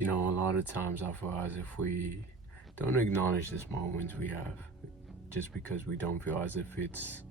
A lot of times I feel as if we don't acknowledge the small wins we have just because we don't feel as if it's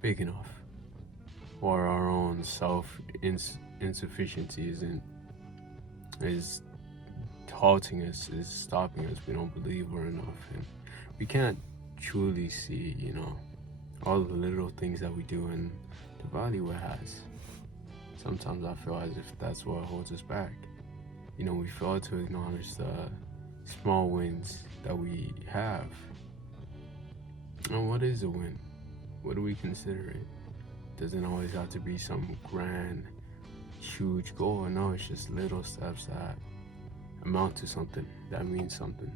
big enough, or our own insufficiency is halting us, is stopping us. We don't believe we're enough, and we can't truly see, all the little things that we do and the value it has. Sometimes I feel as if that's what holds us back. We fail to acknowledge the small wins that we have. And what is a win? What do we consider it? Doesn't always have to be some grand, huge goal. No, it's just little steps that amount to something, that means something.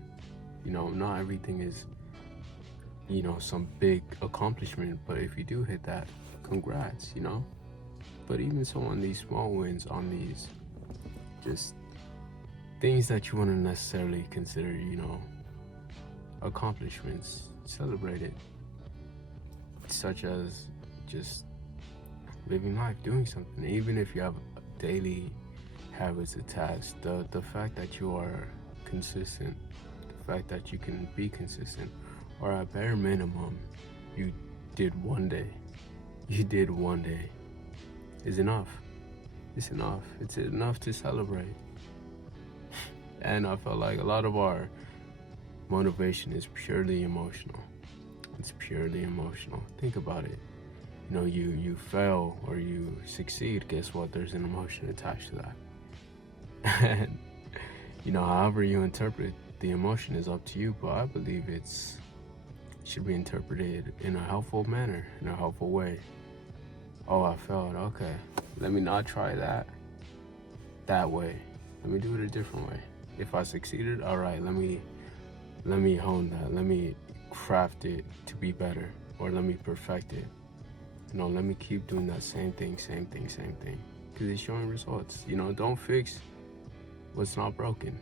Not everything is, some big accomplishment, but if you do hit that, congrats, But even so, on these small wins, on these just things that you wouldn't necessarily consider, accomplishments, celebrate it. Such as just living life, doing something. Even if you have daily habits attached, the fact that you are consistent, the fact that you can be consistent, or at bare minimum, you did one day is enough. It's enough. It's enough to celebrate. And I felt like a lot of our motivation is purely emotional. It's purely emotional. Think about it. You fail or you succeed, guess what? There's an emotion attached to that. And, however you interpret the emotion is up to you, but I believe it should be interpreted in a helpful manner, in a helpful way. Oh, I failed. Okay. Let me not try that way. Let me do it a different way. If I succeeded, all right, let me hone that. Let me craft it to be better, or let me perfect it. Let me keep doing that same thing, because it's showing results. Don't fix what's not broken.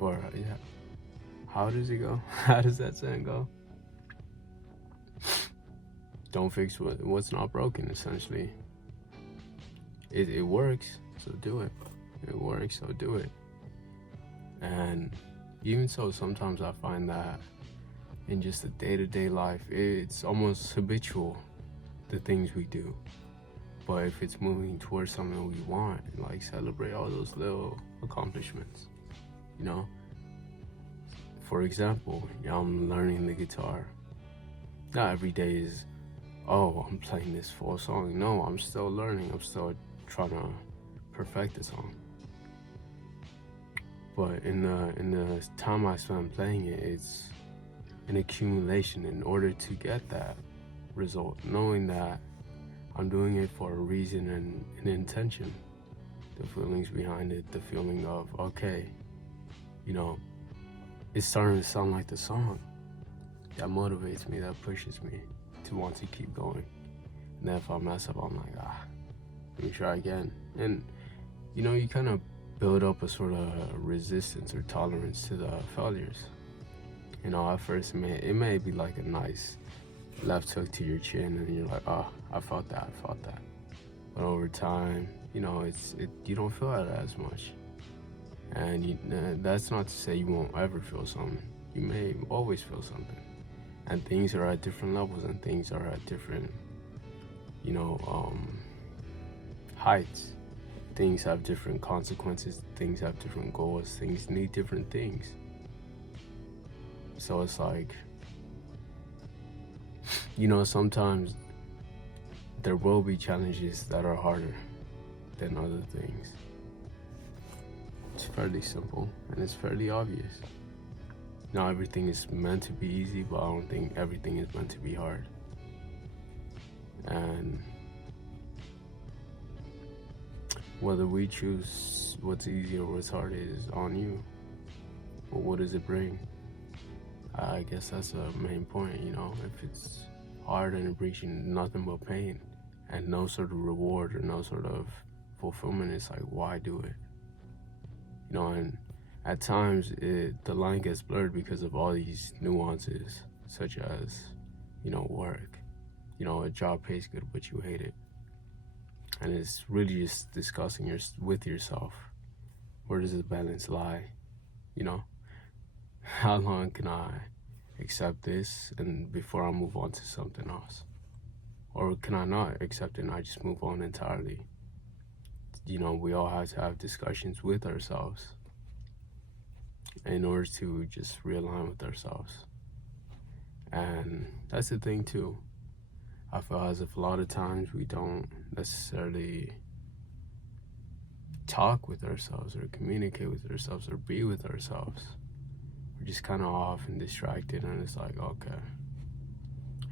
Or, yeah. How does it go? How does that saying go? Don't fix what's not broken, essentially. It works, so do it. It works, so do it. And even so, sometimes I find that in just the day-to-day life, it's almost habitual, the things we do. But if it's moving towards something we want, like celebrate all those little accomplishments, For example, I'm learning the guitar. Not every day is, oh, I'm playing this full song. No, I'm still learning. I'm still trying to perfect the song. But in the time I spend playing it, it's an accumulation in order to get that result, knowing that I'm doing it for a reason and an intention. The feelings behind it, the feeling of, okay, it's starting to sound like the song. That motivates me, that pushes me to want to keep going. And then if I mess up, I'm like, let me try again. And, you kind of build up a sort of resistance or tolerance to the failures. At first it may be like a nice left hook to your chin, and you're like, oh, I felt that. But over time, you don't feel it as much. And that's not to say you won't ever feel something. You may always feel something. And things are at different levels, and things are at different, heights. Things have different consequences, things have different goals, things need different things. So it's like, sometimes there will be challenges that are harder than other things. It's fairly simple and it's fairly obvious. Not everything is meant to be easy, but I don't think everything is meant to be hard. And whether we choose what's easy or what's hard is on you. But what does it bring? I guess that's the main point, if it's hard and it brings you nothing but pain and no sort of reward or no sort of fulfillment, it's like, why do it? And at times the line gets blurred because of all these nuances, such as, work. A job pays good, but you hate it. And it's really just discussing with yourself Where does the balance lie? You know, how long can I accept this and before I move on to something else? Or can I not accept it and I just move on entirely? You know, we all have to have discussions with ourselves in order to just realign with ourselves. And that's the thing too. I feel as if a lot of times we don't necessarily talk with ourselves or communicate with ourselves or be with ourselves. We're just kind of off and distracted, and it's like, okay,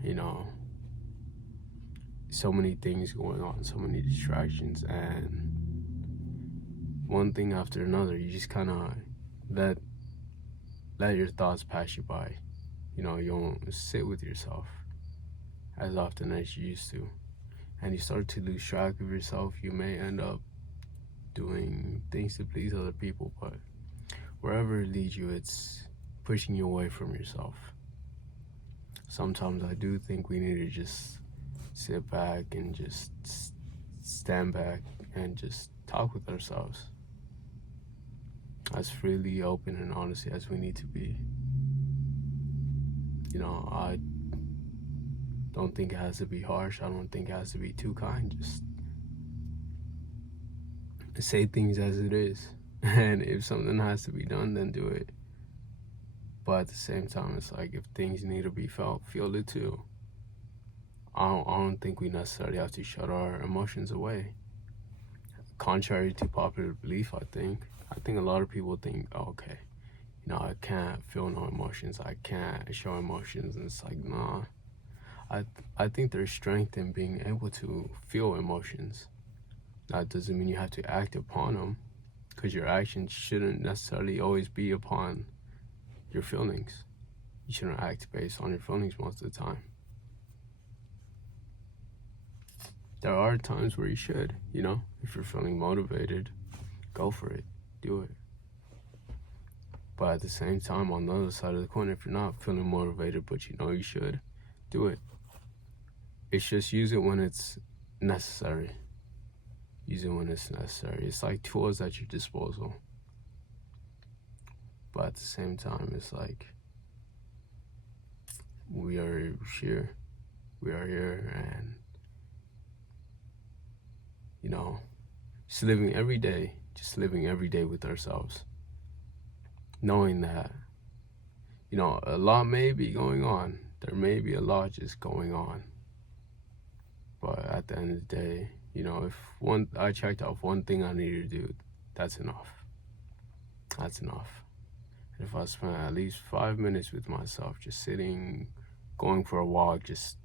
you know, so many things going on, so many distractions, and one thing after another, you just kind of let your thoughts pass you by. You know, you don't sit with yourself as often as you used to, and you start to lose track of yourself. You may end up doing things to please other people, but wherever it leads you, it's pushing you away from yourself. Sometimes I do think we need to just sit back and just stand back and just talk with ourselves as freely, open, and honestly as we need to be. You know, I don't think it has to be harsh. I don't think it has to be too kind. Just say things as it is. And if something has to be done, then do it. But at the same time, it's like if things need to be felt, feel it too. I don't think we necessarily have to shut our emotions away. Contrary to popular belief, I think a lot of people think, oh, okay, you know, I can't feel no emotions. I can't show emotions. And it's like, nah. I think there's strength in being able to feel emotions. That doesn't mean you have to act upon them, because your actions shouldn't necessarily always be upon your feelings. You shouldn't act based on your feelings most of the time. There are times where you should, you know, if you're feeling motivated, go for it, do it. But at the same time, on the other side of the coin, if you're not feeling motivated, but you know you should, do it. It's just use it when it's necessary. Use it when it's necessary. It's like tools at your disposal. But at the same time, it's like we are here. We are here, and you know, just living every day with ourselves. Knowing that, you know, a lot may be going on. There may be a lot just going on. But at the end of the day, you know, if I checked off one thing I needed to do, that's enough. That's enough. And if I spend at least 5 minutes with myself, just sitting, going for a walk, just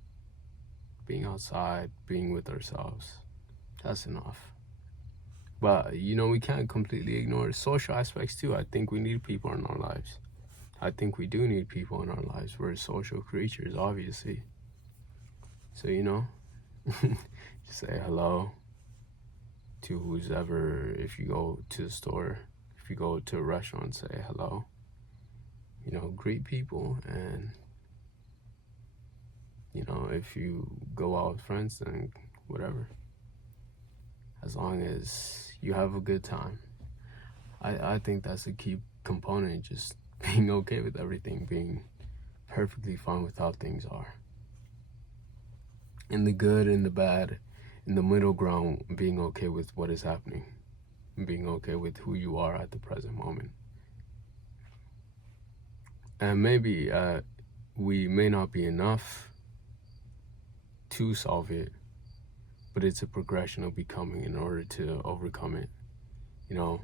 being outside, being with ourselves, that's enough. But, you know, we can't completely ignore the social aspects too. I think we need people in our lives. I think we do need people in our lives. We're social creatures, obviously. So, you know, just say hello to who's ever. If you go to the store, if you go to a restaurant, say hello. You know, greet people. And, you know, if you go out with friends, then whatever. As long as you have a good time. I think that's a key component, just being okay with everything, being perfectly fine with how things are. In the good and the bad, in the middle ground, being okay with what is happening, being okay with who you are at the present moment. And maybe we may not be enough to solve it, but it's a progression of becoming in order to overcome it, you know,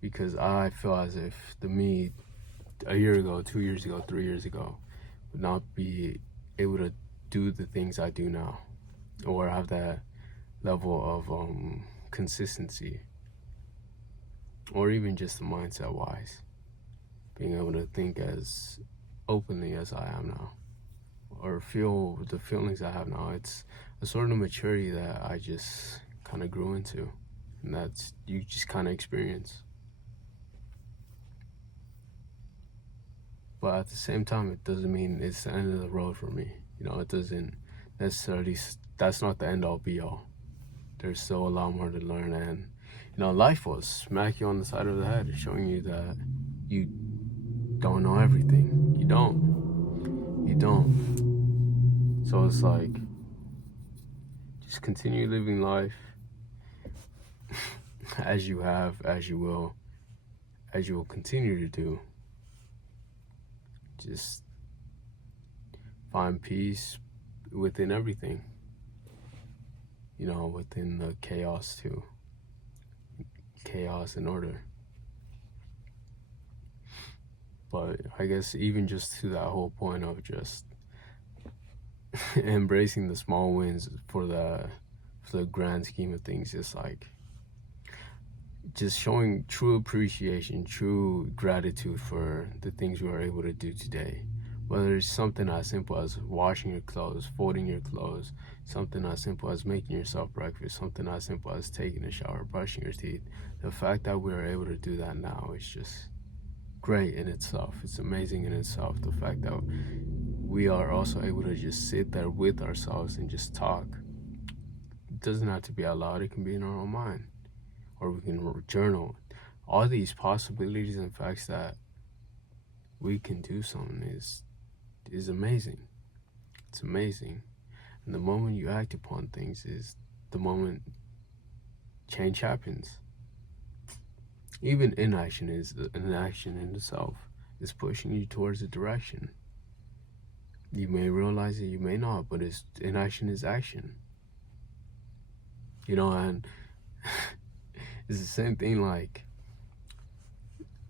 because I feel as if the me a year ago, 2 years ago, 3 years ago would not be able to do the things I do now, or have that level of consistency, or even just the mindset wise, being able to think as openly as I am now, or feel the feelings I have now. It's a sort of maturity that I just kind of grew into, and that's you just kind of experience. But at the same time, it doesn't mean it's the end of the road for me. You know, it doesn't necessarily, that's not the end all be all. There's still a lot more to learn, and life will smack you on the side of the head, showing you that you don't know everything. You don't. So it's like, just continue living life as you have, as you will continue to do. Just find peace within everything, within the chaos too. Chaos and order. But I guess even just to that whole point of just embracing the small wins for the grand scheme of things, just showing true appreciation, true gratitude for the things we are able to do today. Whether it's something as simple as washing your clothes, folding your clothes, something as simple as making yourself breakfast, something as simple as taking a shower, brushing your teeth. The fact that we are able to do that now is just great in itself. It's amazing in itself. The fact that we are also able to just sit there with ourselves and just talk. It doesn't have to be out loud. It can be in our own mind. Or we can journal. All these possibilities and facts that we can do something is amazing. It's amazing. And the moment you act upon things is the moment change happens. Even inaction is an action in itself. It's pushing you towards a direction. You may realize it, you may not, but inaction is action. And it's the same thing, like,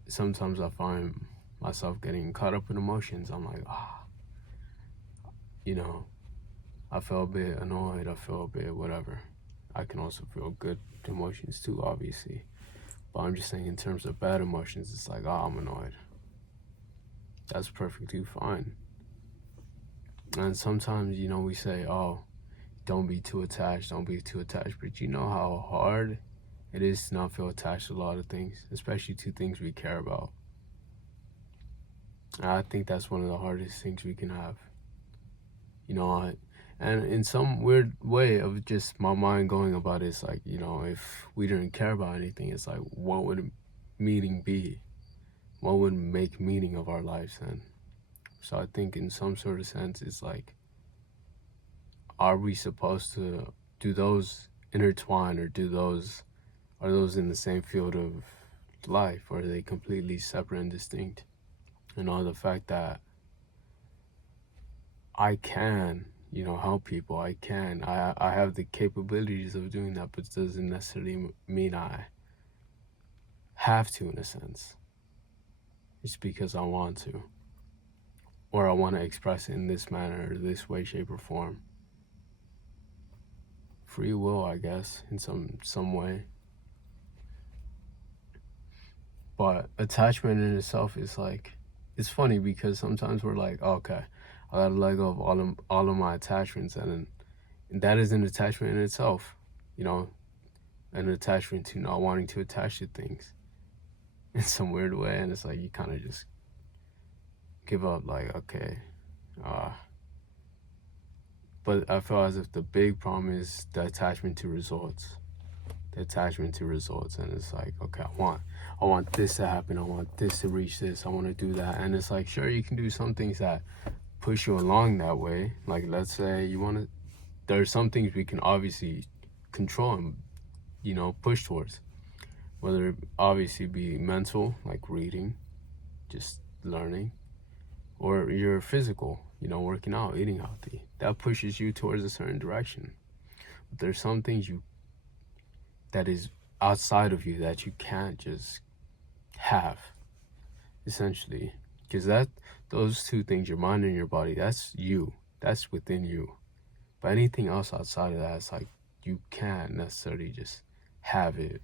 sometimes I find myself getting caught up in emotions. I'm like, I feel a bit annoyed, I feel a bit whatever. I can also feel good emotions too, obviously. But I'm just saying in terms of bad emotions, it's like, I'm annoyed. That's perfectly fine. And sometimes, we say, don't be too attached, but you know how hard it is to not feel attached to a lot of things, especially to things we care about. And I think that's one of the hardest things we can have. And in some weird way of just my mind going about it, it's like, if we didn't care about anything, it's like, what would meaning be? What would make meaning of our lives then? So I think in some sort of sense, it's like, are we supposed to, do those intertwine, or are those in the same field of life, or are they completely separate and distinct? The fact that I can, help people, I have the capabilities of doing that, but it doesn't necessarily mean I have to, in a sense. It's because I want to, or I want to express it in this manner, or this way, shape, or form. Free will, I guess, in some way. But attachment in itself is like, it's funny because sometimes we're like, okay, I gotta let go of all of my attachments, and that is an attachment in itself, an attachment to not wanting to attach to things in some weird way. And it's like, you kind of just give up, like, okay. But I feel as if the big problem is the attachment to results. And it's like, okay, I want this to happen, I want this to reach this, I want to do that. And it's like, sure, you can do some things that push you along that way. Like, let's say there are some things we can obviously control and, push towards. Whether it obviously be mental, like reading, just learning, or your physical, working out, eating healthy. That pushes you towards a certain direction. But there's some things that is outside of you that you can't just have, essentially. Because those two things, your mind and your body, that's you. That's within you. But anything else outside of that, it's like, you can't necessarily just have it.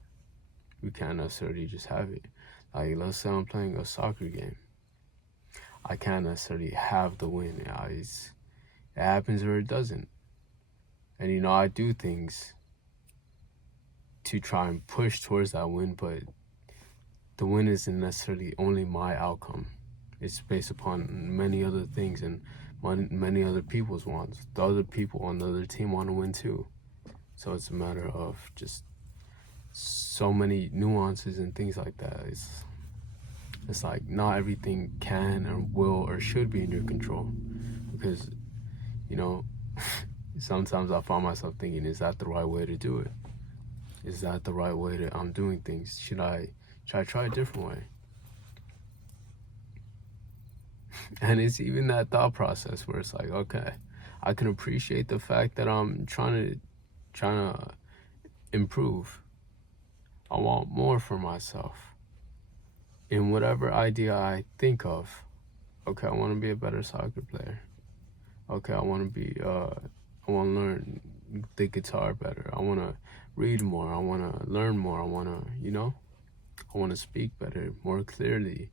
Like, let's say I'm playing a soccer game. I can't necessarily have the win. It happens or it doesn't. And, I do things to try and push towards that win, but the win isn't necessarily only my outcome. It's based upon many other things and many other people's wants. The other people on the other team want to win too. So it's a matter of just so many nuances and things like that. It's like not everything can or will or should be in your control, because you know sometimes I find myself thinking, is that the right way to do it? Is that the right way that I'm doing things? Should I try a different way? And it's even that thought process where it's like, okay, I can appreciate the fact that I'm trying to improve. I want more for myself. In whatever idea I think of, okay, I want to be a better soccer player. Okay, I want to learn the guitar better. I want to read more. I want to learn more. I want to, I want to speak better, more clearly,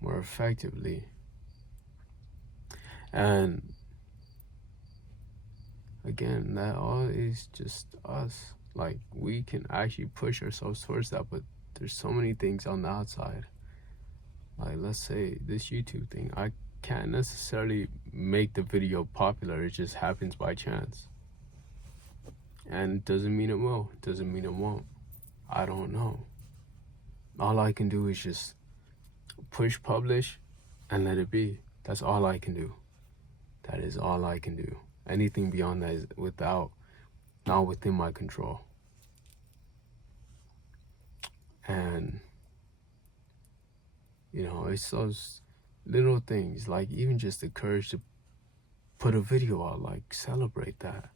more effectively. And again, that all is just us. Like, we can actually push ourselves towards that, but there's so many things on the outside. Like, let's say this YouTube thing, I can't necessarily make the video popular. It just happens by chance. And it doesn't mean it will. It doesn't mean it won't. I don't know. All I can do is just push publish and let it be. That's all I can do. That is all I can do. Anything beyond that is not within my control. And it's those little things, like even just the courage to put a video out, like celebrate that.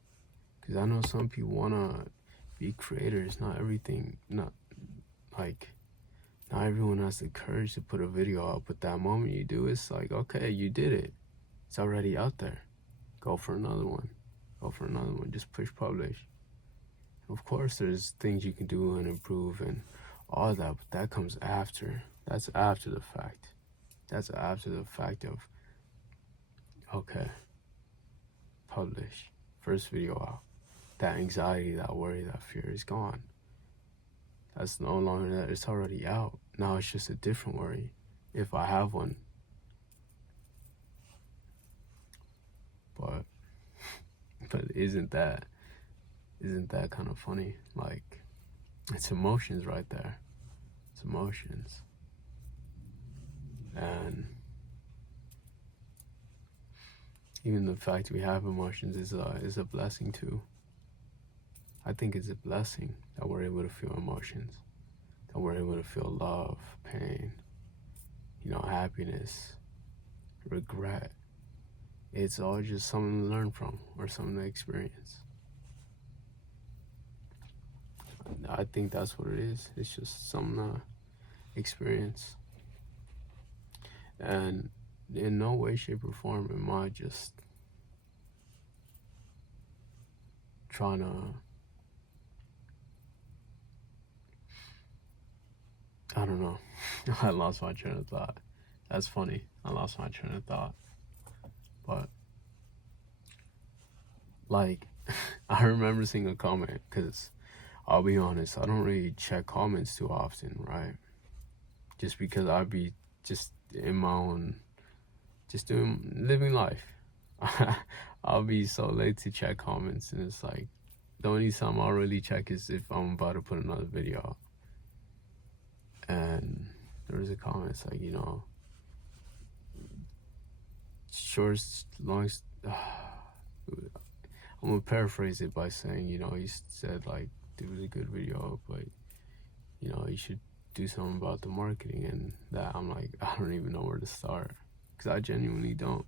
Because I know some people want to be creators. Not everyone has the courage to put a video out, but that moment you do, it's like, okay, you did it. It's already out there. Go for another one. Just push publish. Of course, there's things you can do and improve and all that, but that comes after. That's after the fact. That's after the fact of, okay, publish. First video out. That anxiety, that worry, that fear is gone. That's no longer that. It's already out. Now it's just a different worry, if I have one. But isn't that kind of funny? Like, it's emotions right there. It's emotions. And even the fact we have emotions is a blessing too. I think it's a blessing that we're able to feel emotions, that we're able to feel love, pain, happiness, regret. It's all just something to learn from or something to experience. I think that's what it is. It's just something to experience. And in no way, shape, or form am I just trying to, I don't know. I lost my train of thought. That's funny. I lost my train of thought. But, like, I remember seeing a comment, because I'll be honest, I don't really check comments too often, right? Just because I'd be just in my own, just living life. I'll be so late to check comments, and it's like, the only time I'll really check is if I'm about to put another video out. And there was a comment, it's like, shorts, longs, I'm gonna paraphrase it by saying, he said, like, it was a good video, but, you should do something about the marketing. And that, I'm like, I don't even know where to start, because I genuinely don't.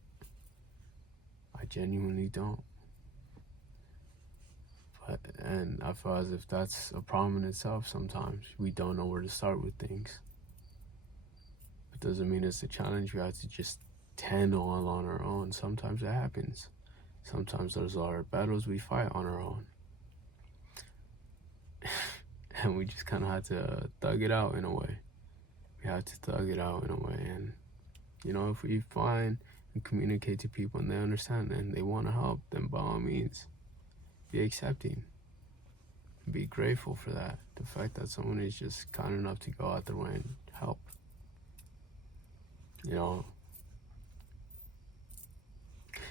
And I feel as if that's a problem in itself. Sometimes we don't know where to start with things. It doesn't mean it's a challenge we have to just handle all on our own. Sometimes it happens. Sometimes those are battles we fight on our own. And we just kind of had to thug it out in a way. And, if we find and communicate to people and they understand and they want to help, then by all means, be accepting. Be grateful for that. The fact that someone is just kind enough to go out their way and help.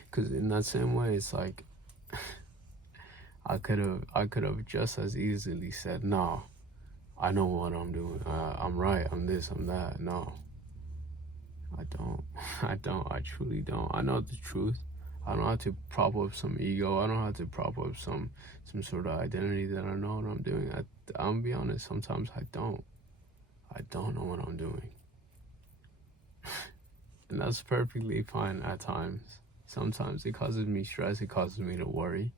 Because in that same way, it's like, I could have just as easily said, no, I know what I'm doing. I'm right. I'm this. I'm that. No, I don't. I don't. I truly don't. I know the truth. I don't have to prop up some ego. I don't have to prop up some sort of identity that I know what I'm doing. I'm gonna be honest. Sometimes I don't. I don't know what I'm doing, and that's perfectly fine at times. Sometimes it causes me stress. It causes me to worry.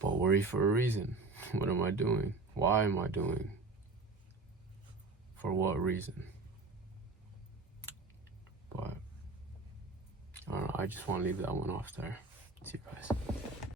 But worry for a reason. What am I doing? Why am I doing? For what reason? But I don't know. I just want to leave that one off there. See you guys.